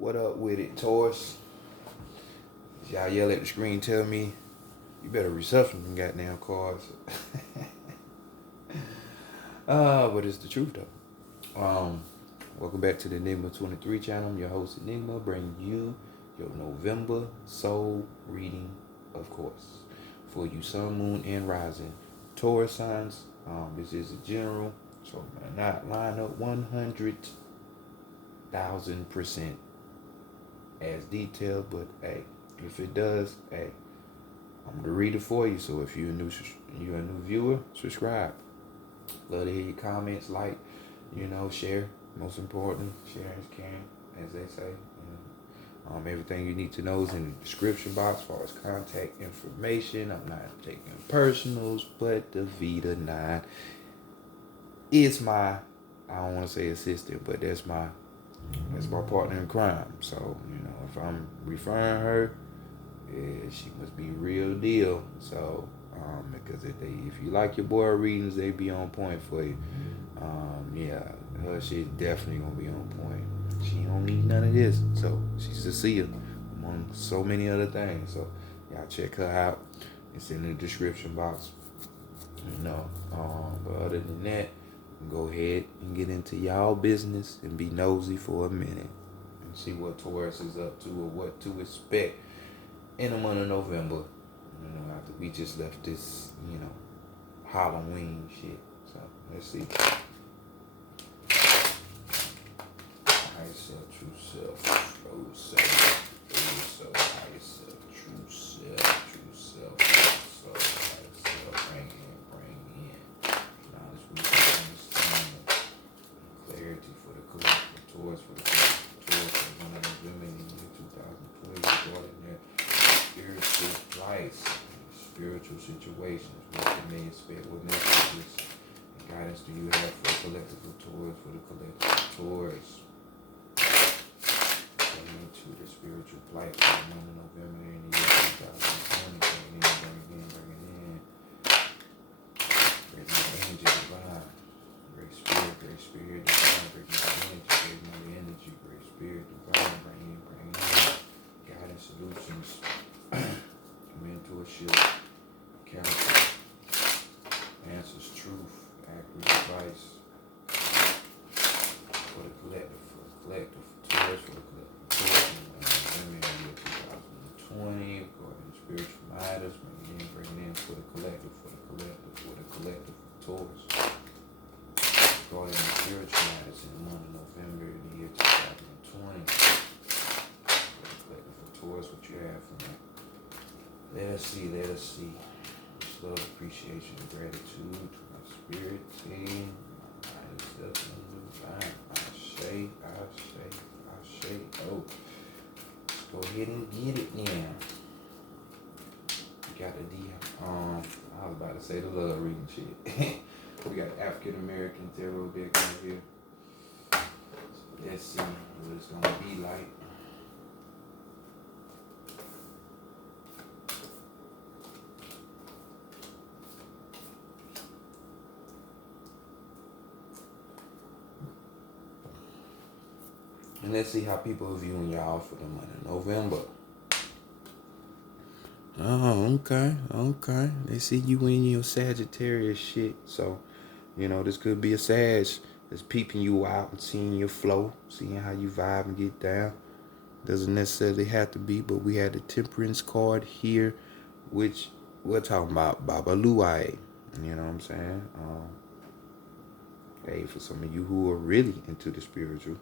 What up with it, Taurus? Y'all yell at the screen, tell me you better research some goddamn cards. But it's the truth though. Welcome back to the Enigma 23 channel. I'm your host Enigma, bringing you your November soul reading, of course, for you sun, moon, and rising Taurus signs. This is a general, so it may not line up 100,000% as detailed, but hey, if it does, hey, I'm the reader for you. So if you're a new viewer, subscribe. Love to hear your comments, like, share. Most important, share is caring, as they say. Everything you need to know is in the description box as far as contact information. I'm not taking personals, but the Vita 9 is my, I don't want to say assistant, but that's my partner in crime. So, if I'm referring her, she must be real deal. So, because if you like your boy readings, they be on point for you. Her shit definitely gonna be on point. She don't need none of this, so she's a seer among so many other things. So y'all check her out. It's in the description box. But other than that, go ahead and get into y'all business and be nosy for a minute and see what Taurus is up to or what to expect in the month of November. After we just left this, Halloween shit. So let's see. Higher self, true self, low self, higher self, true self, higher self, bring in. Knowledge, wisdom, understanding, clarity for the collective, Taurus for the collective, Taurus for the month of November in the year 2020, regarding their spiritual life, spiritual situations. What they may expect, what messages and guidance do you have for the collective of Taurus, for the collective of Taurus? Into the spiritual plight for the month of November in the year 2020. Bring in. Great energy divine. Great spirit divine. Great energy, great spirit divine. Bring in. Guidance, solutions, mentorship, counsel, answers, truth, accurate advice for the collective, Taurus, for the collective. Women in the year 2020, according to spiritual matters, bringing in for the collective, Taurus. According to spiritual matters in the month of November in the year 2020, for the collective, for Taurus, what you have for me. Let us see. Much love, appreciation, and gratitude to my spirit team. Oh, let's go ahead and get it now. We got the I was about to say the love reading shit. We got the African American tarot deck right here. So let's see what it's gonna be like. And let's see how people are viewing y'all for the month of November. Oh, okay. They see you in your Sagittarius shit. So, this could be a Sag that's peeping you out and seeing your flow, seeing how you vibe and get down. Doesn't necessarily have to be, but we had the Temperance card here, which we're talking about Baba Luai. You know what I'm saying? Hey, for some of you who are really into the spiritual,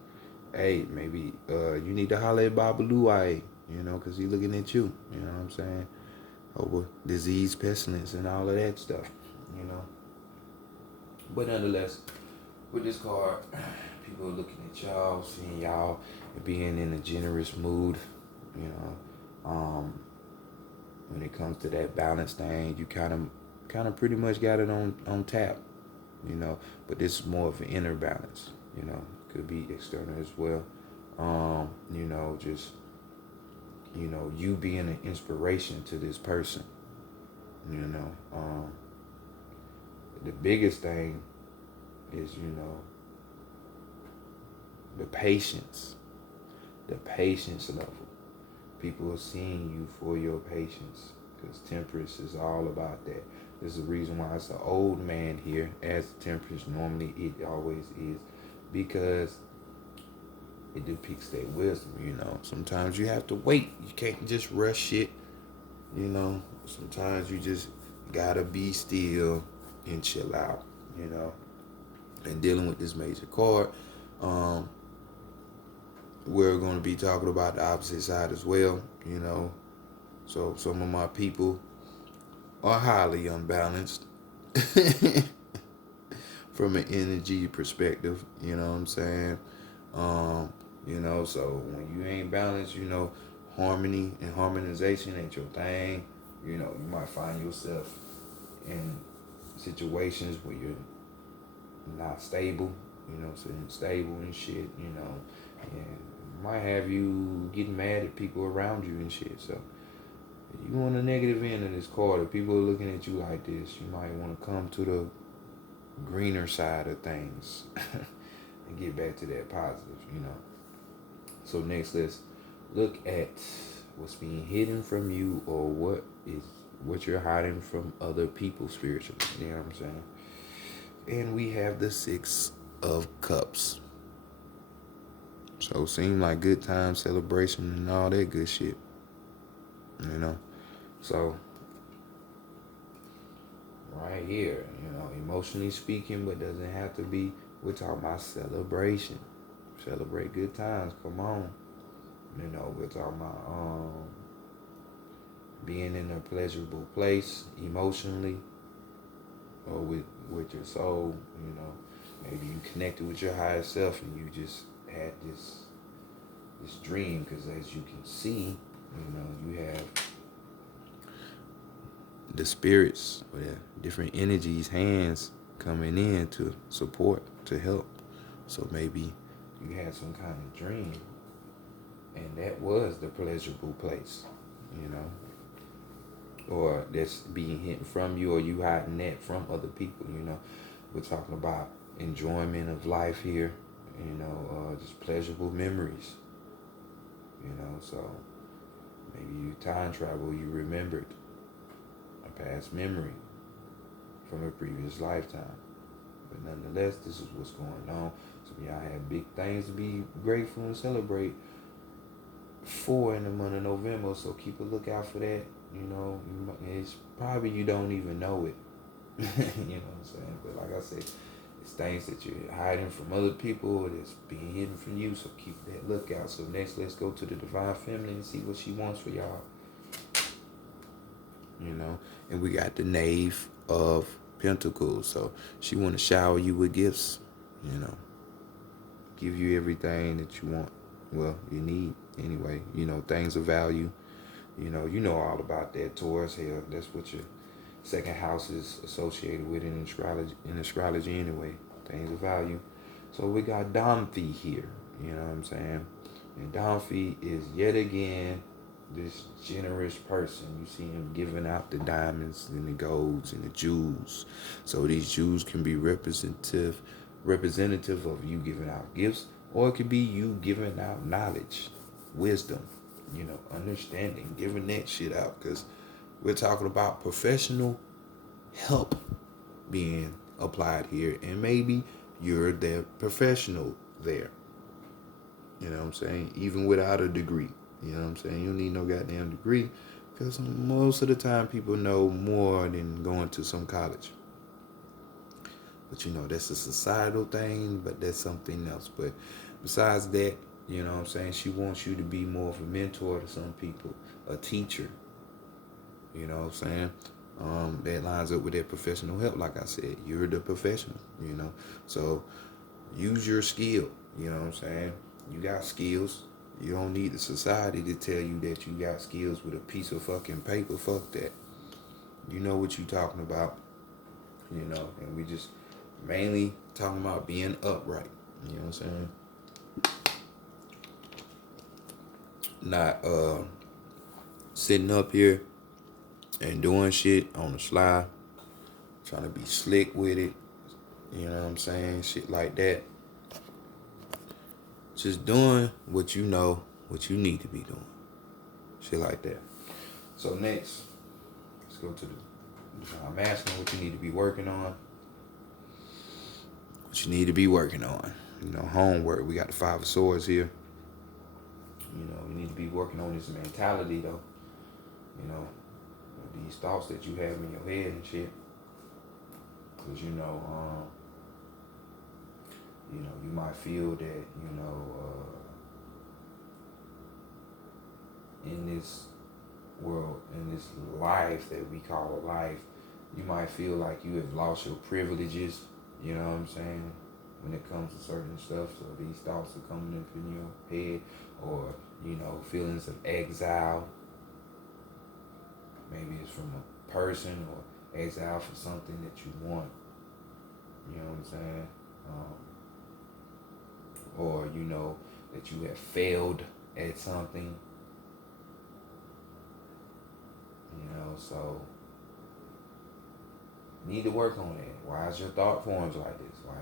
hey, maybe you need to holler at Baba Luai, because he's looking at you, you know what I'm saying? Over disease, pestilence, and all of that stuff, But nonetheless, with this card, people are looking at y'all, seeing y'all being in a generous mood, when it comes to that balance thing, you kind of pretty much got it on tap, but this is more of an inner balance, could be external as well. You being an inspiration to this person. The biggest thing is, the patience the patience level. People are seeing you for your patience, because temperance is all about that. There's a reason why it's an old man here as temperance. Normally it always is, because it depicts that wisdom. Sometimes you have to wait. You can't just rush shit. Sometimes you just gotta be still and chill out. And dealing with this major card, we're going to be talking about the opposite side as well. So some of my people are highly unbalanced from an energy perspective. You know what I'm saying? So when you ain't balanced, harmony and harmonization ain't your thing. You might find yourself in situations where you're not stable, so unstable and shit, and might have you getting mad at people around you and shit. So you on the negative end of this card, if people are looking at you like this, you might want to come to the greener side of things and get back to that positive. So next, let's look at what's being hidden from you, or what you're hiding from other people spiritually. You know what I'm saying? And we have the 6 of Cups. So it seemed like good time, celebration, and all that good shit. So right here, emotionally speaking, but doesn't have to be. We're talking about celebration. Celebrate good times. Come on. We're talking about being in a pleasurable place emotionally, or with your soul. Maybe you connected with your higher self and you just had this dream, because as you can see, you have the spirits, or the different energies, hands coming in to support, to help. So maybe you had some kind of dream, and that was the pleasurable place, or that's being hidden from you, or you hiding that from other people. We're talking about enjoyment of life here, just pleasurable memories, so maybe you time travel, you remembered a past memory from a previous lifetime. But nonetheless, this is what's going on. So y'all have big things to be grateful and celebrate for in the month of November. So keep a lookout for that. It's probably you don't even know it. You know what I'm saying? But like I said, it's things that you're hiding from other people that's being hidden from you. So keep that lookout. So next, let's go to the Divine Feminine and see what she wants for y'all. And we got the Knave of Pentacles. So she want to shower you with gifts, give you everything that you want. Well, you need anyway, things of value. You know all about that, Taurus. Hell, that's what your second house is associated with in astrology anyway. Things of value. So we got Domfi here. You know what I'm saying? And Domfi is yet again this generous person. You see him giving out the diamonds and the golds and the jewels. So these jewels can be representative of you giving out gifts, or it could be you giving out knowledge, wisdom, understanding, giving that shit out, because we're talking about professional help being applied here, and maybe you're the professional there. You know what I'm saying? Even without a degree. You know what I'm saying? You don't need no goddamn degree, because most of the time people know more than going to some college. But that's a societal thing, but that's something else. But besides that, you know what I'm saying, she wants you to be more of a mentor to some people, a teacher. You know what I'm saying? That lines up with that professional help. Like I said, you're the professional, So use your skill, you know what I'm saying? You got skills. You don't need the society to tell you that you got skills with a piece of fucking paper. Fuck that. You know what you talking about, and we just mainly talking about being upright. You know what I'm saying? Not sitting up here and doing shit on the sly, trying to be slick with it. You know what I'm saying? Shit like that. Just doing what you know what you need to be doing. Shit like that. So next, let's go to the I'm asking what you need to be working on. What you need to be working on. Homework. We got the Five of Swords here. You need to be working on this mentality though. These thoughts that you have in your head and shit. Cause you might feel that, in this world, in this life that we call a life, you might feel like you have lost your privileges, you know what I'm saying, when it comes to certain stuff. So these thoughts are coming up in your head, or, feelings of exile. Maybe it's from a person, or exile for something that you want, you know what I'm saying? Or, that you have failed at something. So need to work on that. Why is your thought forms like this? Why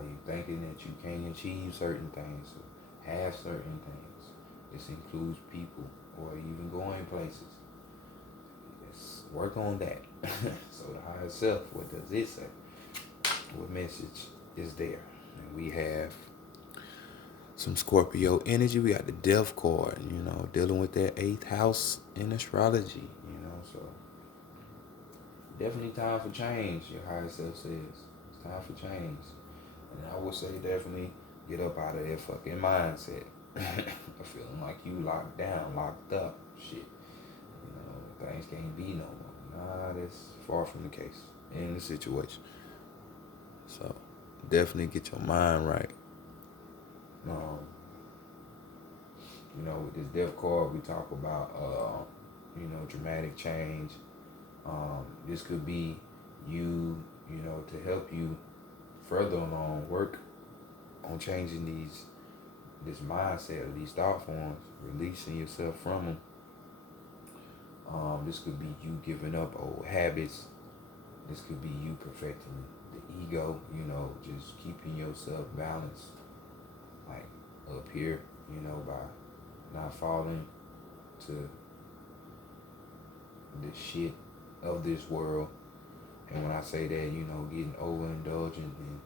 you thinking that you can't achieve certain things or have certain things? This includes people or even going places. Let's work on that. So the higher self, what does it say? What message is there? And we have some Scorpio energy. We got the Death card, dealing with that 8th house in astrology, so definitely time for change, your higher self says. It's time for change. And I would say definitely get up out of that fucking mindset. Of feeling like you locked down, locked up, shit. Things can't be no more. Nah, that's far from the case in the situation. So definitely get your mind right. With this Death card, we talk about, dramatic change. This could be you, to help you further along, work on changing this mindset or these thought forms, releasing yourself from them. This could be you giving up old habits. This could be you perfecting the ego, just keeping yourself balanced, like up here, by not falling to the shit of this world. And when I say that, getting overindulgent, and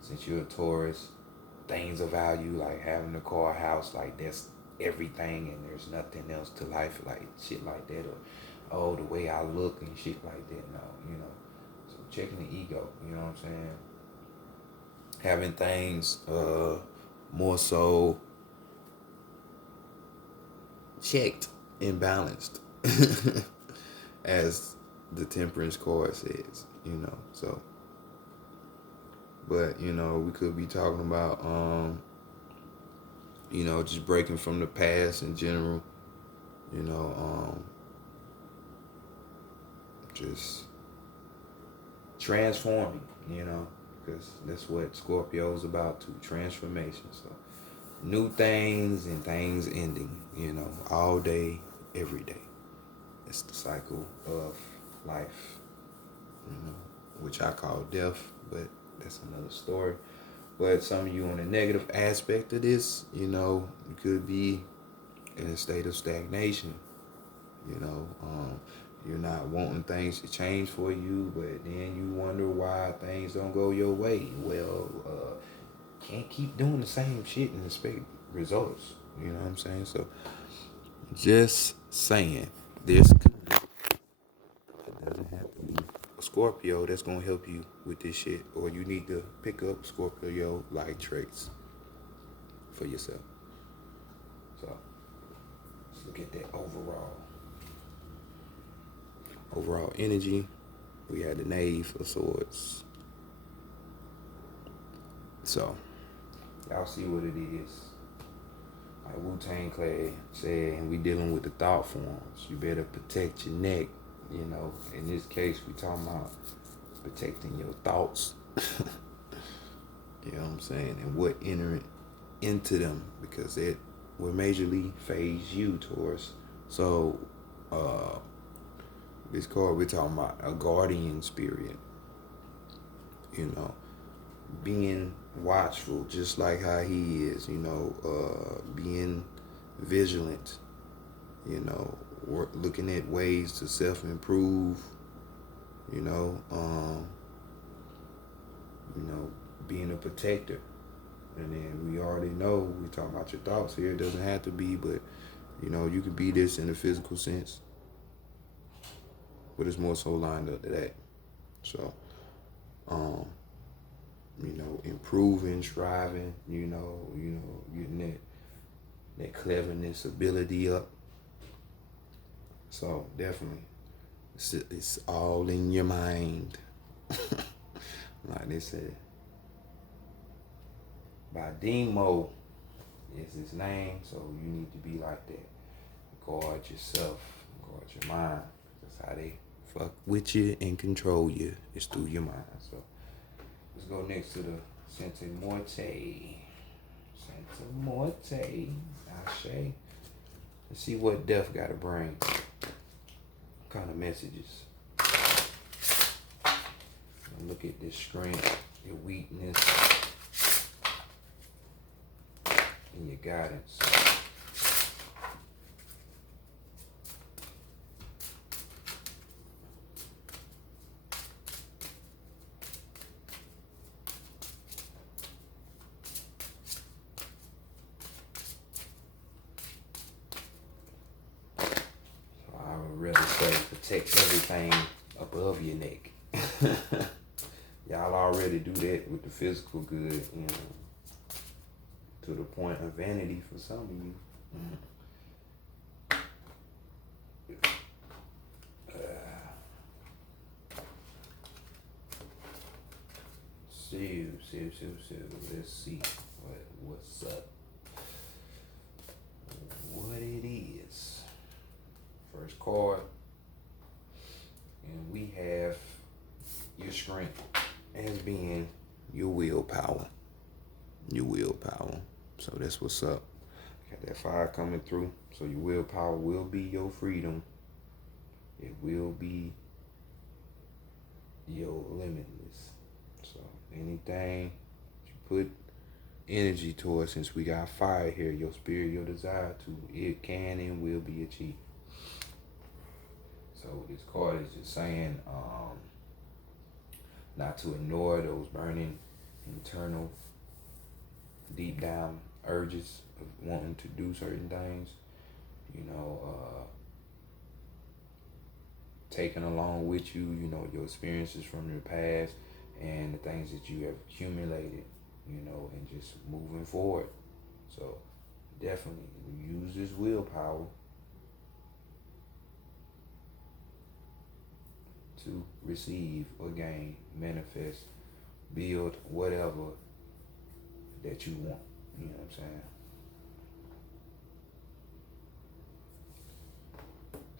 since you're a Taurus, things of value like having a car, a house, like that's everything, and there's nothing else to life, like shit like that, or the way I look and shit like that. No, so checking the ego, you know what I'm saying? Having things more so checked and balanced, as the Temperance card says, so. But, we could be talking about, just breaking from the past in general, just transforming, because that's what Scorpio is about too, transformation. So new things and things ending, all day, every day. It's the cycle of life, which I call death, but that's another story. But some of you on the negative aspect of this, you could be in a state of stagnation. You're not wanting things to change for you, but then you wonder why things don't go your way. Well, can't keep doing the same shit and expect results. You know what I'm saying? So, just saying, this it doesn't have to be a Scorpio that's gonna help you with this shit, or you need to pick up Scorpio-like traits for yourself. So let's look at that overall energy. We had the Knave of Swords. So y'all see what it is. Like Wu-Tang Clan said, we dealing with the thought forms. You better protect your neck. In this case, we talking about protecting your thoughts. You know what I'm saying? And what entering into them, because it will majorly phase you towards. So, this card, we're talking about a guardian spirit. Being watchful, just like how he is, being vigilant, looking at ways to self-improve, you know, um, being a protector. And then we already know, we talking about your thoughts here. It doesn't have to be, but, you can be this in a physical sense. But it's more so lined up to that. So, improving, striving, getting that cleverness, ability up. So definitely, it's all in your mind. Like they said. Badimo is his name, so you need to be like that. Guard yourself, guard your mind. That's how they fuck with you and control you. It's through your mind. So let's go next to the Santa Morte. Santa Morte. Ashe. Let's see what death got to bring. What kind of messages. Look at this strength, your weakness, and your guidance. So I would rather say protect everything above your neck. Y'all already do that with the physical good, to the point of vanity for some of you. Let's see what's up. What it is. First card, and we have your strength as being your willpower. Your willpower. So that's what's up. Got that fire coming through. So your willpower will be your freedom. It will be your limitless. So anything you put energy towards, since we got fire here, your spirit, your desire to, it can and will be achieved. So this card is just saying, not to ignore those burning internal deep down urges of wanting to do certain things, taking along with you, your experiences from your past and the things that you have accumulated, and just moving forward. So definitely use this willpower to receive or gain, manifest, build whatever that you want. You know what I'm saying?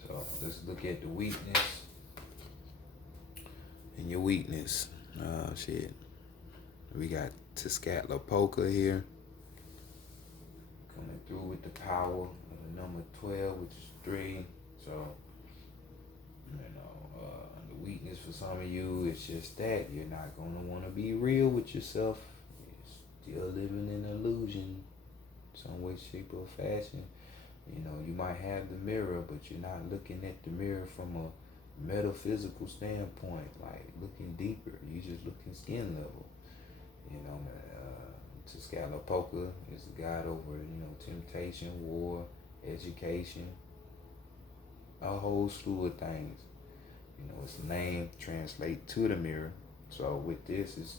So let's look at the weakness. And your weakness. Shit. We got Tezcatlipoca here. Coming through with the power of the number 12, which is 3. So, the weakness for some of you, it's just that you're not going to want to be real with yourself. You're still living in illusion, some way, shape, or fashion. You might have the mirror, but you're not looking at the mirror from a metaphysical standpoint, like looking deeper. You just looking skin level. Tezcatlipoca is the god over, temptation, war, education, a whole slew of things. Its name translates to the mirror. So with this is,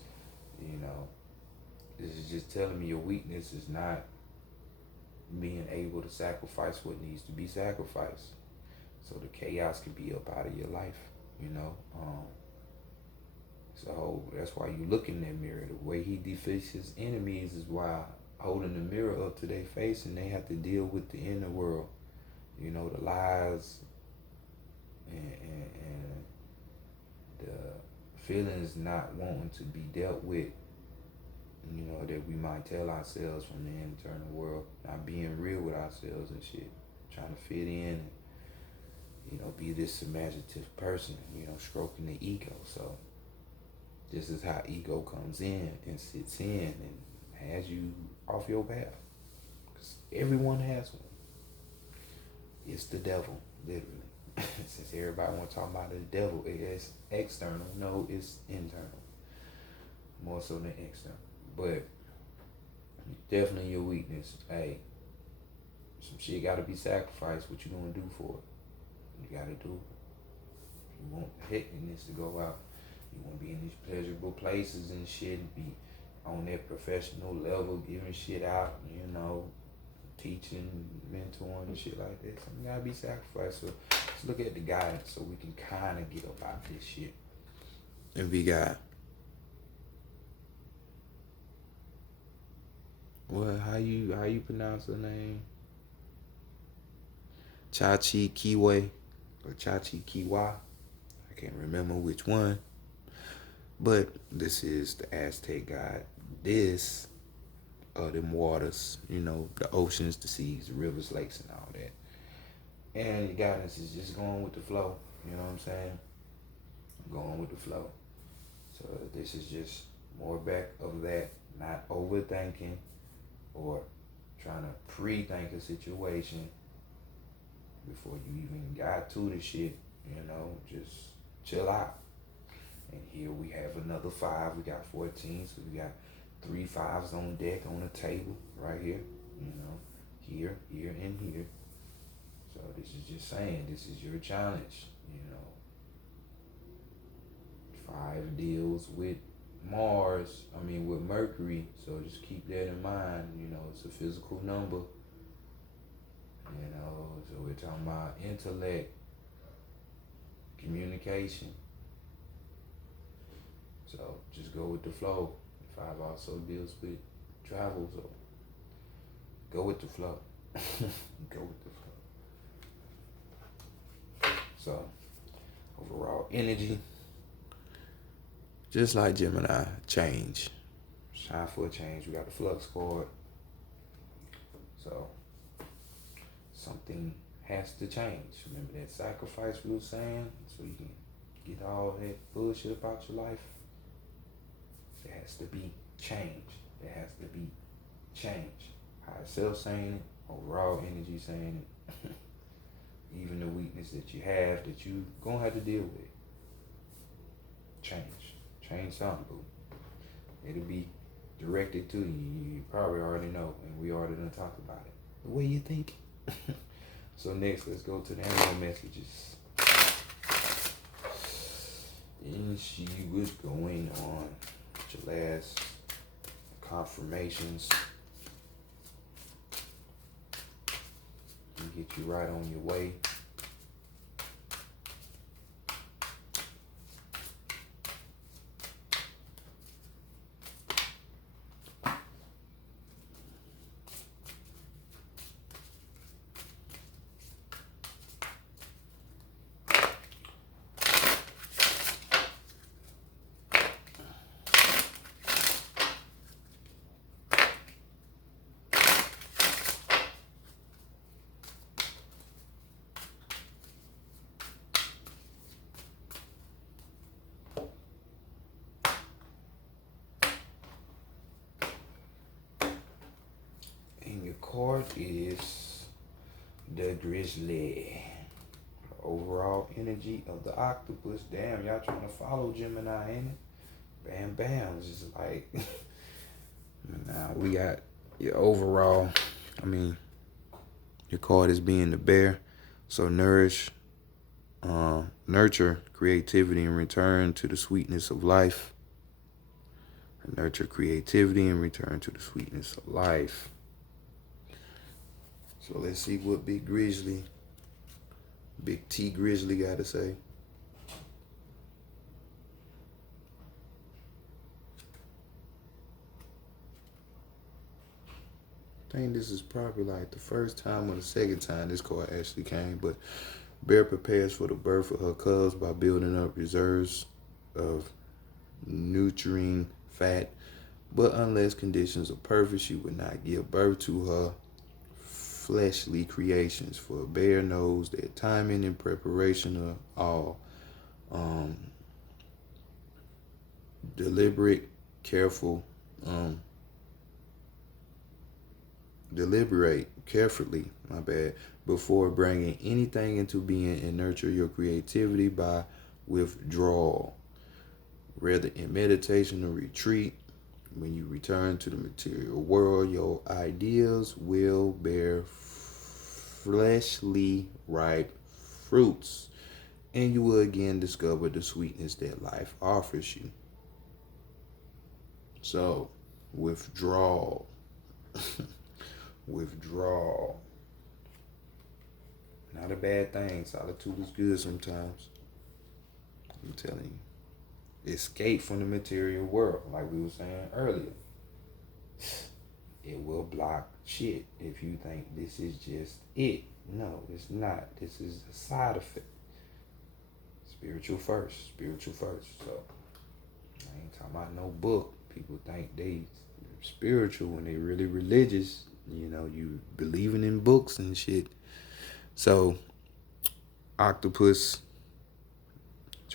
this is just telling me your weakness is not being able to sacrifice what needs to be sacrificed. So the chaos can be up out of your life, So that's why you look in that mirror. The way he defeats his enemies is why holding the mirror up to their face, and they have to deal with the inner world, the lies and the feelings not wanting to be dealt with, that we might tell ourselves from the internal world, not being real with ourselves and shit, trying to fit in and, be this imaginative person, stroking the ego. So this is how ego comes in and sits in and has you off your path. Because everyone has one. It's the devil, literally. Since everybody want to talk about the devil, it's external. No, it's internal. More so than external. But definitely your weakness. Hey, some shit gotta be sacrificed. What you gonna do for it? You gotta do it. You want hecticness to go out. You wanna be in these pleasurable places and shit and be on that professional level, giving shit out, teaching, mentoring and shit like that. Something gotta be sacrificed. So let's look at the guidance so we can kinda get about this shit. And we got how you pronounce her name? Chachi Kiwe or Chachi Kiwa. I can't remember which one. But this is the Aztec god. This are them waters, the oceans, the seas, the rivers, lakes, and all that. And the guidance is just going with the flow. You know what I'm saying? Going with the flow. So this is just more back of that, not overthinking or trying to pre-think a situation before you even got to the shit. Just chill out. And here we have another 5. We got 14, so we got 3 5s on deck on the table right here. Here, and here. So this is just saying, this is your challenge. 5 deals with with Mercury. So just keep that in mind. It's a physical number. So we're talking about intellect, communication. So just go with the flow. 5 also deals with travel, so go with the flow. Go with the flow. So overall energy, just like Gemini, change. It's time for a change. We got the flux card. So something has to change. Remember that sacrifice we were saying? So you can get all that bullshit about your life. There has to be change. There has to be change. Higher self saying it, overall energy saying it, even the weakness that you have that you gonna have to deal with. Change. Change something, boo. It'll be directed to you. You probably already know, and we already done talked about it. The way you think. So next, let's go to the animal messages. And she was going on your last confirmations. And get you right on your way. Your card is the Grizzly. Overall energy of the Octopus. Damn, y'all trying to follow Gemini, ain't it? Bam, bam. It's just like, now we got your overall, your card is being the Bear. So nurture creativity and return to the sweetness of life. Nurture creativity and return to the sweetness of life. So let's see what Big T Grizzly got to say. I think this is probably like the first time or the second time this card actually came, but Bear prepares for the birth of her cubs by building up reserves of nurturing fat, but unless conditions are perfect, she would not give birth to her fleshly creations, for a bear knows that timing and preparation are all deliberate, careful, carefully, before bringing anything into being, and nurture your creativity by withdrawal. Whether in meditation or retreat, when you return to the material world, your ideas will bear fleshly ripe fruits, and you will again discover the sweetness that life offers you. So, withdrawal. Withdrawal. Not a bad thing. Solitude is good sometimes. I'm telling you. Escape from the material world, like we were saying earlier. It will block shit if you think this is just it. No, it's not. This is a side effect. Spiritual first. Spiritual first. So, I ain't talking about no book. People think they spiritual when they really religious. You know, you believing in books and shit. So, Octopus,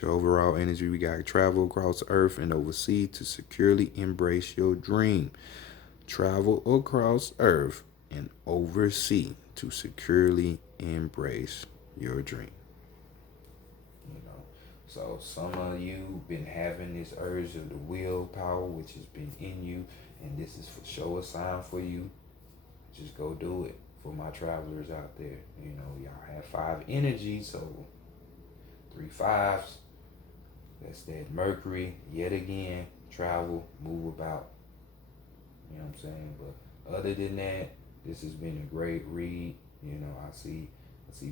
your overall energy, we got travel across Earth and oversea to securely embrace your dream. Travel across Earth and oversea to securely embrace your dream. You know, so some of you been having this urge of the willpower, which has been in you, and this is for show a sign for you. Just go do it. For my travelers out there, you know, y'all have 5 energy, so 3 5s. That's that Mercury, yet again, travel, move about. You know what I'm saying? But other than that, this has been a great read. You know, I see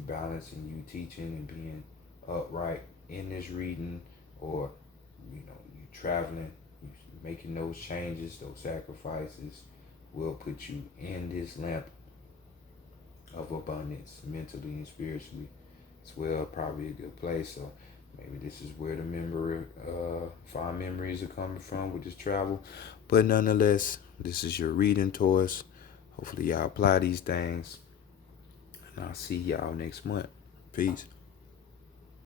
balance in you teaching and being upright in this reading, or, you know, you traveling, you making those changes, those sacrifices will put you in this lamp of abundance, mentally and spiritually as well. Probably a good place. So maybe this is where the fond memories are coming from with this travel. But nonetheless, this is your reading, Taurus. Hopefully y'all apply these things, and I'll see y'all next month. Peace.